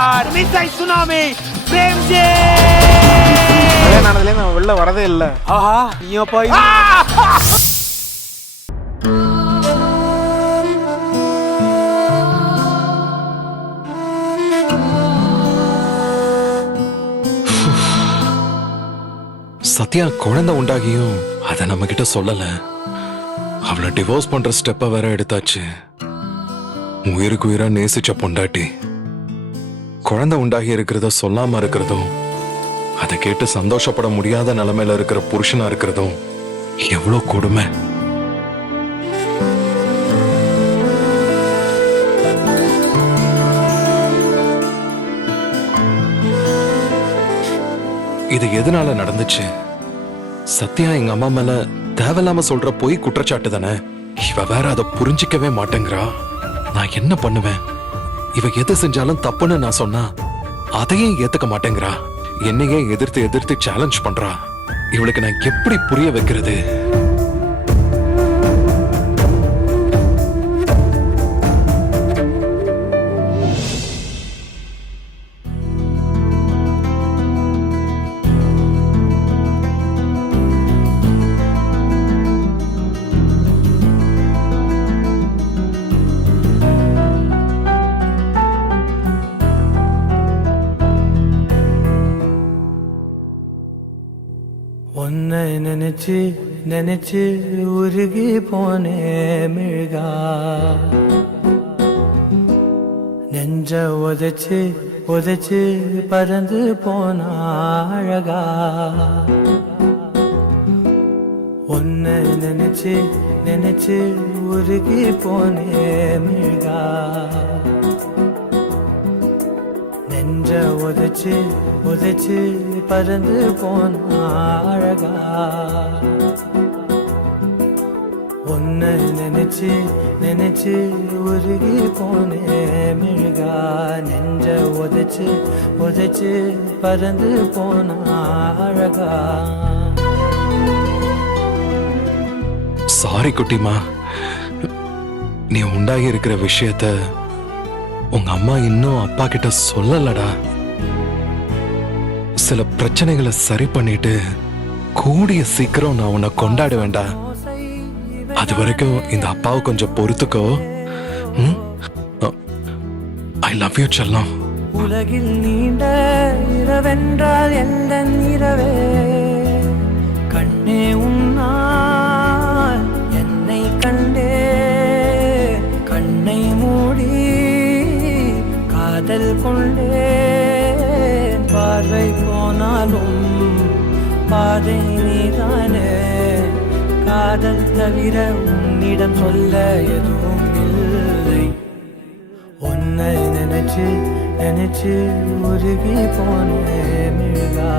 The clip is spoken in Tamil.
ஸ்டார் மிஸ்ஸை சுனாமி பிரேம்ஜி. நானதுல நான் வெளில வரதே இல்ல. ஆஹா நீயோ போய் சத்யா குழந்தை உண்டாகியும் அத நம்ம கிட்ட சொல்லல. அவளை டிவோர்ஸ் பண்ற ஸ்டெப்ப வேற எடுத்தாச்சு. உயிருக்கு உயிரா நேசிச்ச பொண்டாட்டி குழந்தை உண்டாகி இருக்கிறத சொல்லாம இருக்கிறதும், அதை கேட்டு சந்தோஷப்பட முடியாத நிலைமையில இருக்கிற புருஷனா இருக்கிறதும் எவ்வளவு கொடுமை. இது எதனால நடந்துச்சு? சத்யா எங்க அம்மா மேல தேவையில்லாம சொல்ற பொய் குற்றச்சாட்டு தானே. இவ வேற அதை புரிஞ்சிக்கவே மாட்டேங்கிறா. நான் என்ன பண்ணுவேன்? இவ எது செஞ்சாலும் தப்புன்னு நான் சொன்னா அதையும் ஏத்துக்க மாட்டேங்கிறா. என்னையே எதிர்த்து எதிர்த்து சேலஞ்ச் பண்றா. இவளுக்கு நான் எப்படி புரிய வைக்கிறது? உன்னை நினைச்சு நினைச்சு உருகி போனே மிழ்கா, நெஞ்ச உதைச்சு உதைச்சு பறந்து போன அழகா. உன்னை நினைச்சு நினைச்சு உருகி போனே மிழ்கா, நெஞ்ச உதைச்சு உதைச்சு பறந்து போன அழகா. உன்னை நினைச்சு நினைச்சு உருகி போனே மிழ்கா, நெஞ்ச உதைச்சு உதைச்சு பறந்து போன அழகா. சாரி குட்டிமா, நீ உண்டாகி இருக்கிற விஷயத்த உங்க அம்மா இன்னும் அப்பா கிட்ட சொல்லலடா. சில பிரச்சனைகளை சரி பண்ணிட்டு கூடிய சீக்கிரம் நான் உன்னை கொண்டாட வேண்டாம். அது வரைக்கும் இந்த அப்பாவை கொஞ்சம் பொறுத்துக்கோ. ஐ லவ் யூ செல்லம். உலகில் நீண்ட இரவென்றால் எந்த இரவே, கண்ணே உன்னால் என்னை கண்டே, கண்ணை மூடி காதல் கொண்டே. பார்வை போனாலும் பாதை நீதானே, காதல் தவிர உன்னிடம் சொல்ல எதுவும் இல்லை. உன்னை நினைச்சு நினைச்சு உருகி போனே மிழ்கா,